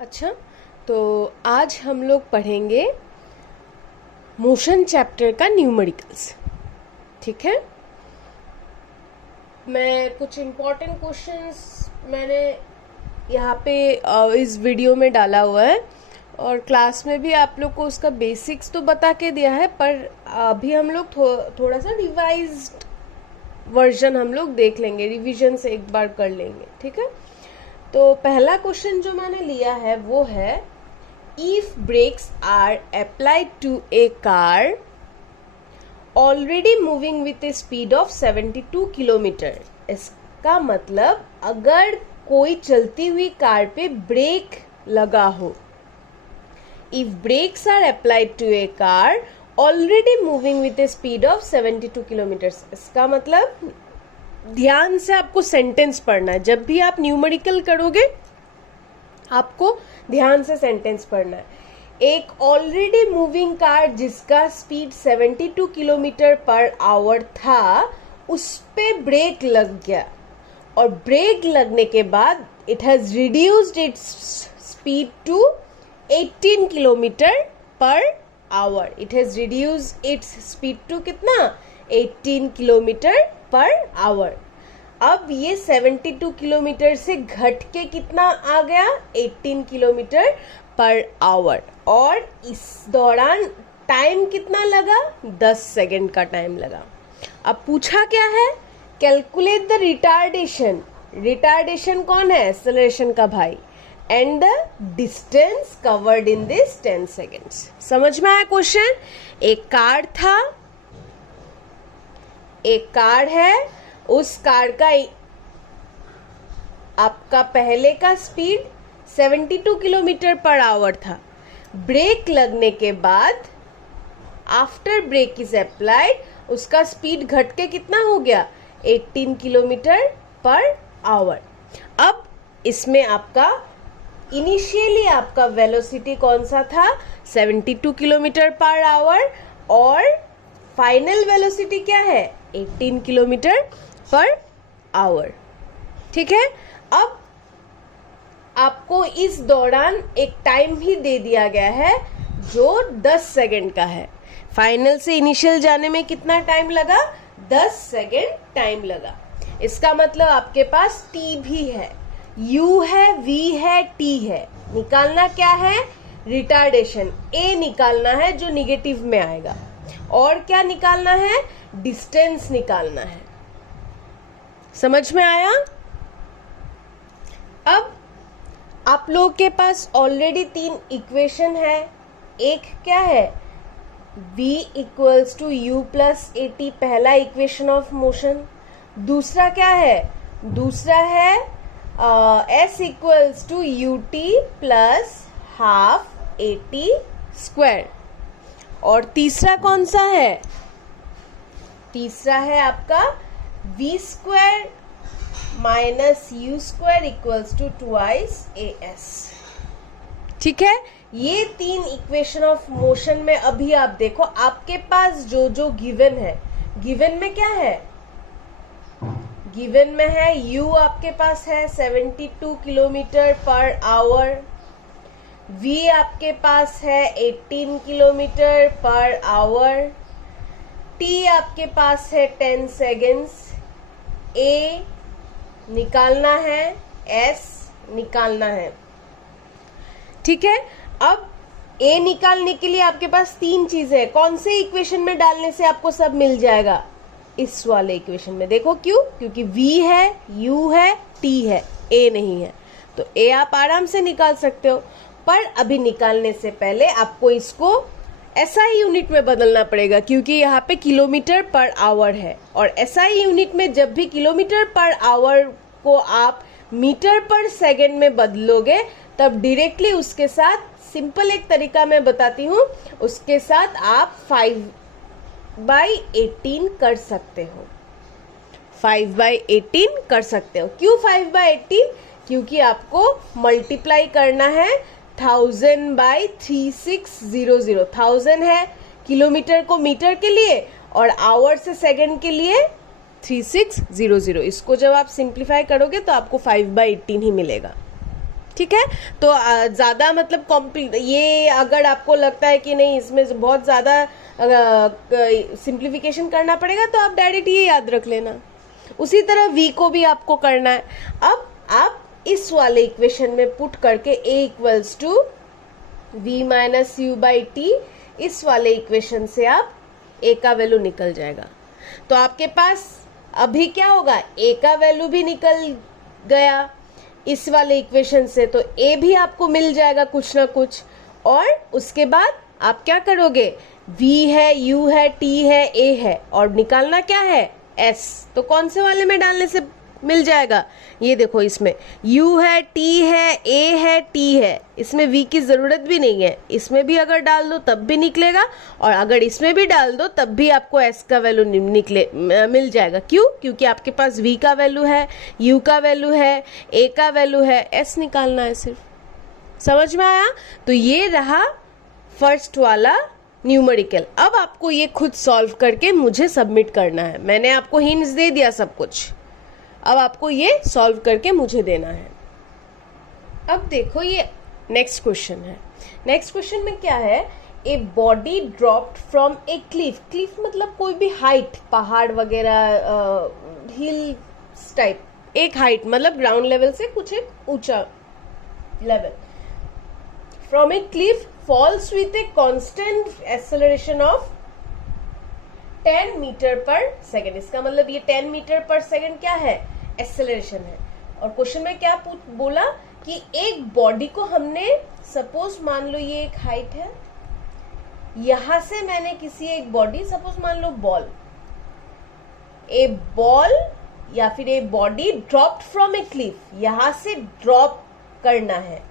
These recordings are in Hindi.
अच्छा, तो आज हम लोग पढ़ेंगे मोशन चैप्टर का न्यूमेरिकल्स। ठीक है। मैं कुछ इम्पोर्टेंट क्वेश्चंस मैंने यहाँ पे इस वीडियो में डाला हुआ है और क्लास में भी आप लोग को उसका बेसिक्स तो बता के दिया है, पर अभी हम लोग थोड़ा सा रिवाइज्ड वर्जन हम लोग देख लेंगे, रिवीजन से एक बार कर लेंगे। ठीक है। तो पहला क्वेश्चन जो मैंने लिया है वो है if brakes are applied to a car already moving with a speed of 72 kilometre. इसका मतलब अगर कोई चलती हुई कार पे ब्रेक लगा हो, if brakes are applied to a car already moving with a speed of 72 kilometre, इसका मतलब ध्यान से आपको सेंटेंस पढ़ना है। जब भी आप न्यूमेरिकल करोगे आपको ध्यान से सेंटेंस पढ़ना है। एक ऑलरेडी मूविंग कार जिसका स्पीड 72 किलोमीटर पर आवर था, उस पे ब्रेक लग गया और ब्रेक लगने के बाद it has reduced its speed to 18 kilometre per hour. It has reduced its speed to कितना? 18 किलोमीटर पर आवर। अब ये 72 किलोमीटर से घट के कितना आ गया? 18 किलोमीटर पर आवर। और इस दौरान टाइम कितना लगा? 10 सेकेंड का टाइम लगा। अब पूछा क्या है? Calculate the retardation. रिटार्डेशन कौन है? एक्सेलरेशन का भाई। And the distance covered in this 10 seconds. समझ में आया क्वेश्चन? एक कार था, एक कार है, उस कार का आपका पहले का स्पीड 72 किलोमीटर पर आवर था। ब्रेक लगने के बाद आफ्टर ब्रेक इज अप्लाइड उसका स्पीड घट के कितना हो गया? 18 किलोमीटर पर आवर। अब इसमें आपका इनिशियली आपका वेलोसिटी कौन सा था? 72 किलोमीटर पर आवर और फाइनल वेलोसिटी क्या है? 18 किलोमीटर पर आवर। ठीक है। अब आपको इस दौरान एक टाइम भी दे दिया गया है जो 10 सेकेंड का है। फाइनल से इनिशियल जाने में कितना टाइम लगा? 10 सेकेंड टाइम लगा। इसका मतलब आपके पास t भी है, u है, v है, t है। निकालना क्या है? रिटार्डेशन। a निकालना है जो निगेटिव में आएगा, और क्या निकालना है? डिस्टेंस निकालना है। समझ में आया? अब आप लोग के पास ऑलरेडी 3 इक्वेशन है। एक क्या है? v equals to U plus A T, पहला इक्वेशन ऑफ मोशन। दूसरा क्या है? दूसरा है s equals to U T plus half A T square. और तीसरा कौन सा है? तीसरा है आपका v square minus U square equals to twice A S. ठीक है। ये 3 इक्वेशन ऑफ मोशन में अभी आप देखो आपके पास जो जो गिवन है, गिवन में क्या है? गिवन में है u आपके पास है 72 किलोमीटर पर आवर, v आपके पास है 18 किलोमीटर पर आवर, t आपके पास है 10 सेकेंड्स, a निकालना है, s निकालना है। ठीक है। अब a निकालने के लिए आपके पास 3 चीजें हैं। कौन से इक्वेशन में डालने से आपको सब मिल जाएगा? इस वाले इक्वेशन में। देखो क्यों? क्योंकि v है, u है, t है, a नहीं है। तो a आप आराम से निकाल सकते हो, पर अभी निकालने से पहले आपको इसको SI यूनिट में बदलना पड़ेगा, क्योंकि यहाँ पे किलोमीटर पर आवर है। और SI यूनिट में जब भी किलोमीटर पर आवर को आप मीटर पर सेकंड में बदलोगे, तब डायरेक्टली उसके साथ सिंपल एक तरीका मैं बताती हूँ, उसके साथ आप 5/18 कर सकते हो। 5/18 कर सकते हो। क्यों 5/18? क्योंकि आपको मल्टीप्लाई करना है 1000/3600। 1000 है किलोमीटर को मीटर के लिए और आवर से सेकंड के लिए 3600। इसको जब आप सिंप्लीफाई करोगे तो आपको 5/18 ही मिलेगा। ठीक है। तो ज़्यादा मतलब ये अगर आपको लगता है कि नहीं इसमें बहुत ज़्यादा सिंप्लीफिकेशन करना पड़ेगा तो आप डायरेक्ट ये याद रख लेना। उसी तरह v को भी आपको करना है। अब आप इस वाले इक्वेशन में पुट करके a equals to v minus U by T, इस वाले इक्वेशन से आप a का वैल्यू निकल जाएगा। तो आपके पास अभी क्या होगा, a का वैल्यू भी निकल गया इस वाले इक्वेशन से, तो a भी आपको मिल जाएगा कुछ ना कुछ। और उसके बाद आप क्या करोगे, v है, u है, t है, a है, और निकालना क्या है, s। तो कौन से वाले में डालने से मिल जाएगा, ये देखो इसमें u है, t है, a है, t है, इसमें v की ज़रूरत भी नहीं है। इसमें भी अगर डाल दो तब भी निकलेगा, और अगर इसमें भी डाल दो तब भी आपको s का वैल्यू मिल जाएगा। क्यों? क्योंकि आपके पास v का वैल्यू है, u का वैल्यू है, a का वैल्यू है, s निकालना है सिर्फ। समझ में आया? तो ये रहा फर्स्ट वाला न्यूमेरिकल। अब आपको ये खुद सॉल्व करके मुझे सबमिट करना है। मैंने आपको हिंट्स दे दिया सब कुछ, अब आपको ये सॉल्व करके मुझे देना है। अब देखो ये नेक्स्ट क्वेश्चन है। नेक्स्ट क्वेश्चन में क्या है, a body dropped from a cliff. Cliff मतलब कोई भी हाइट, पहाड़ वगैरह, हिल टाइप, एक हाइट मतलब ग्राउंड लेवल से कुछ एक ऊंचा level. From a cliff falls with a constant acceleration of 10 metre पर सेकेंड। इसका मतलब ये 10 मीटर पर सेकेंड क्या है, एक्सेलरेशन है। और क्वेश्चन में क्या बोला कि एक बॉडी को हमने, सपोज मान लो ये एक हाइट है, यहां से मैंने किसी एक बॉडी, सपोज मान लो बॉल, ए बॉल या फिर a body dropped from a cliff, यहां से ड्रॉप करना है।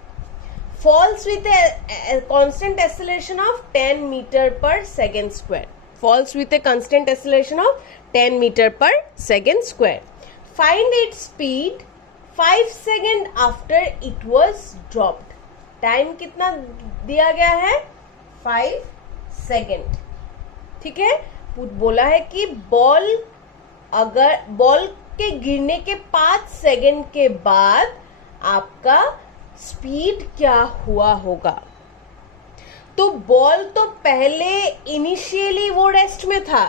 Falls with a constant acceleration of 10 metre पर second square. falls with a constant acceleration of 10 meter per second square. Find its speed 5 seconds after it was dropped. Time कितना दिया गया है, 5 सेकेंड। ठीक है, बोला है कि बॉल के गिरने के 5 सेकेंड के बाद आपका स्पीड क्या हुआ होगा। तो बॉल तो पहले इनिशियली वो रेस्ट में था,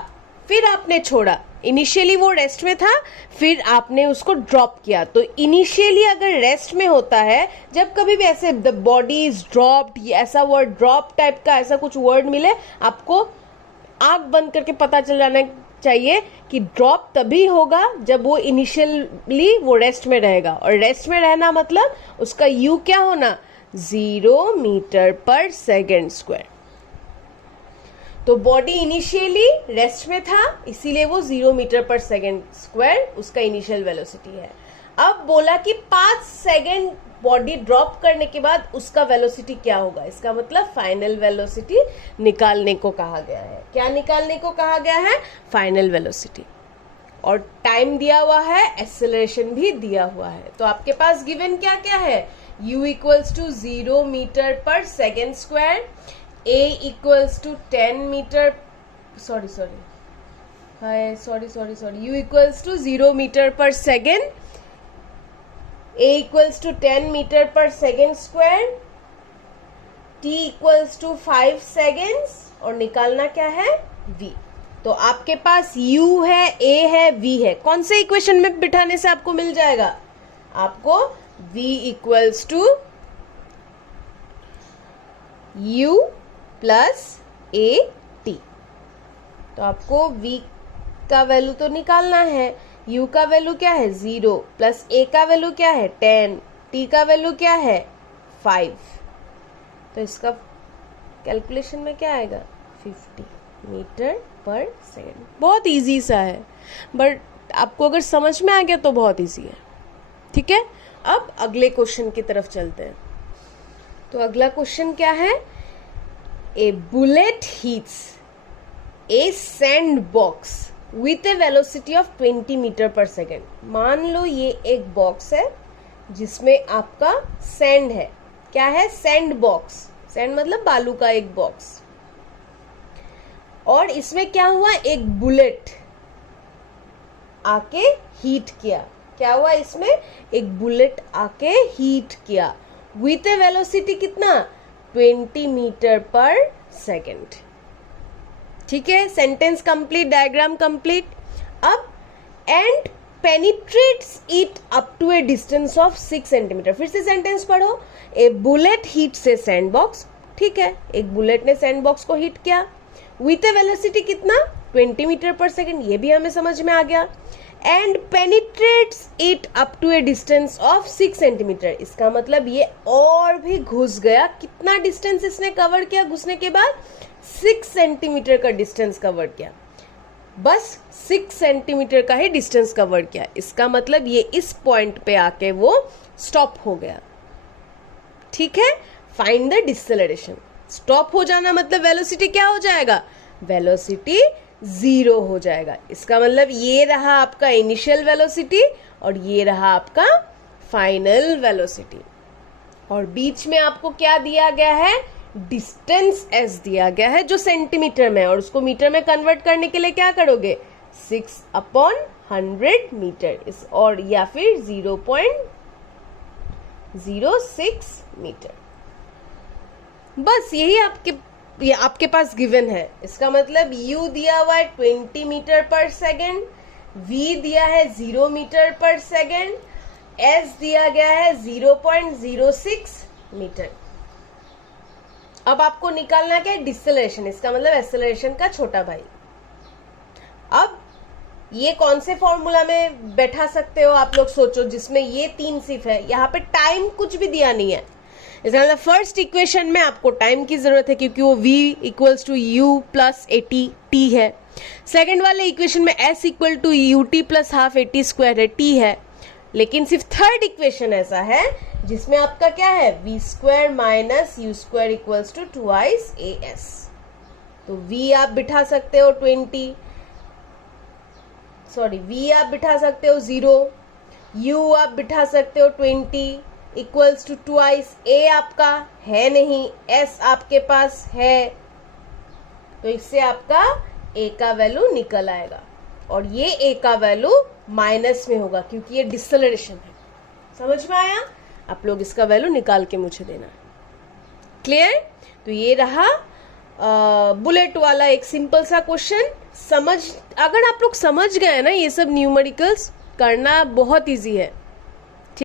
फिर आपने छोड़ा, इनिशियली वो रेस्ट में था, फिर आपने उसको ड्रॉप किया। तो इनिशियली अगर रेस्ट में होता है, जब कभी भी ऐसे द बॉडी इज ड्रॉप्ड, ऐसा वर्ड ड्रॉप टाइप का ऐसा कुछ वर्ड मिले, आपको आंख बंद करके पता चल जाना चाहिए कि ड्रॉप तभी होगा जब वो इनिशियली वो रेस्ट में रहेगा। और रेस्ट में रहना मतलब उसका यू क्या होना, 0 मीटर पर सेकेंड स्क्वायर। तो बॉडी इनिशियली रेस्ट में था, इसीलिए वो 0 मीटर पर सेकेंड स्क्वायर उसका इनिशियल वेलोसिटी है। अब बोला कि 5 सेकेंड बॉडी ड्रॉप करने के बाद उसका वेलोसिटी क्या होगा। इसका मतलब फाइनल वेलोसिटी निकालने को कहा गया है। क्या निकालने को कहा गया है, फाइनल वेलोसिटी। और टाइम दिया हुआ है, एक्सेलरेशन भी दिया हुआ है। तो आपके पास गिवन क्या क्या है, u इक्वल्स टू 0 मीटर पर second square, a equals to 10 metre, u equals to 0 metre पर second, a equals to 10 metre पर second square, t equals to 5 seconds, और निकालना क्या है, v। तो आपके पास u है, a है, v है। कौन से इक्वेशन में बिठाने से आपको मिल जाएगा, आपको v equals to u plus a t। तो आपको v का वैल्यू तो निकालना है। u का वैल्यू क्या है, 0, प्लस a का वैल्यू क्या है, 10, t का वैल्यू क्या है, 5। तो इसका कैलकुलेशन में क्या आएगा, 50 मीटर पर सेकेंड। बहुत इजी सा है, बट आपको अगर समझ में आ गया तो बहुत इजी है। ठीक है, अब अगले क्वेश्चन की तरफ चलते हैं। तो अगला क्वेश्चन क्या है, a bullet hits a sand box with a velocity of 20 metre पर सेकेंड। मान लो ये एक बॉक्स है जिसमें आपका सैंड है। क्या है, सैंड बॉक्स। सैंड मतलब बालू का एक बॉक्स। और इसमें क्या हुआ, एक बुलेट आके हीट किया। क्या हुआ, इसमें एक बुलेट आके हीट किया। विथ ए वेलोसिटी कितना 20 मीटर पर सेकेंड। ठीक है, सेंटेंस कंप्लीट, डायग्राम कंप्लीट। अब and penetrates it up to a distance of 6 centimetre. फिर से सेंटेंस पढ़ो। A bullet hits a sandbox. ठीक है, एक बुलेट ने सैंडबॉक्स को हिट किया विथ ए वेलोसिटी कितना 20 मीटर पर सेकेंड, ये भी हमें समझ में आ गया। And penetrates it up to a distance of 6 centimetre, इसका मतलब ये और भी घुस गया। कितना डिस्टेंस इसने कवर किया घुसने के बाद 6 सेंटीमीटर का डिस्टेंस कवर किया, बस 6 सेंटीमीटर का ही डिस्टेंस कवर किया। इसका मतलब ये इस पॉइंट पे आके वो स्टॉप हो गया। ठीक है, फाइंड द डिसेलरेशन। स्टॉप हो जाना मतलब वेलोसिटी क्या हो जाएगा, वेलोसिटी 0 हो जाएगा। इसका मतलब ये रहा आपका इनिशियल वेलोसिटी और ये रहा आपका फाइनल वेलोसिटी, और बीच में आपको क्या दिया गया है, डिस्टेंस s दिया गया है जो सेंटीमीटर में है, और उसको मीटर में कन्वर्ट करने के लिए क्या करोगे 6/100 मीटर इस, और या फिर 0.06 मीटर। बस यही आपके पास गिवन है। इसका मतलब u दिया हुआ है 20 मीटर पर सेकेंड, v दिया है 0 मीटर पर सेकेंड, s दिया गया है 0.06 मीटर। अब आपको निकालना क्या है, डिसेलरेशन। इसका मतलब एक्सेलरेशन का छोटा भाई। अब ये कौन से फॉर्मूला में बैठा सकते हो आप लोग, सोचो, जिसमें ये 3 सिर्फ है, यहाँ पे टाइम कुछ भी दिया नहीं है। इसका मतलब फर्स्ट इक्वेशन में आपको टाइम की जरूरत है क्योंकि वो v equals to u plus A T t है। सेकेंड वाले इक्वेशन में s equal to ut plus half A T square है, t है। लेकिन सिर्फ थर्ड इक्वेशन ऐसा है जिसमें आपका क्या है, v square minus u square equals to 2 as। तो v आप बिठा सकते हो 20, सॉरी v आप बिठा सकते हो 0, u आप बिठा सकते हो 20 इक्वल्स टू 2 a आपका है नहीं, s आपके पास है, तो इससे आपका a का वैल्यू निकल आएगा, और ये a का वैल्यू माइनस में होगा क्योंकि ये डिसेलरेशन है। समझ में आया? आप लोग इसका वैल्यू निकाल के मुझे देना। क्लियर? तो ये रहा बुलेट वाला एक सिंपल सा क्वेश्चन। अगर आप लोग समझ गए ना, ये सब न्यूमेरिकल्स करना बहुत इजी है।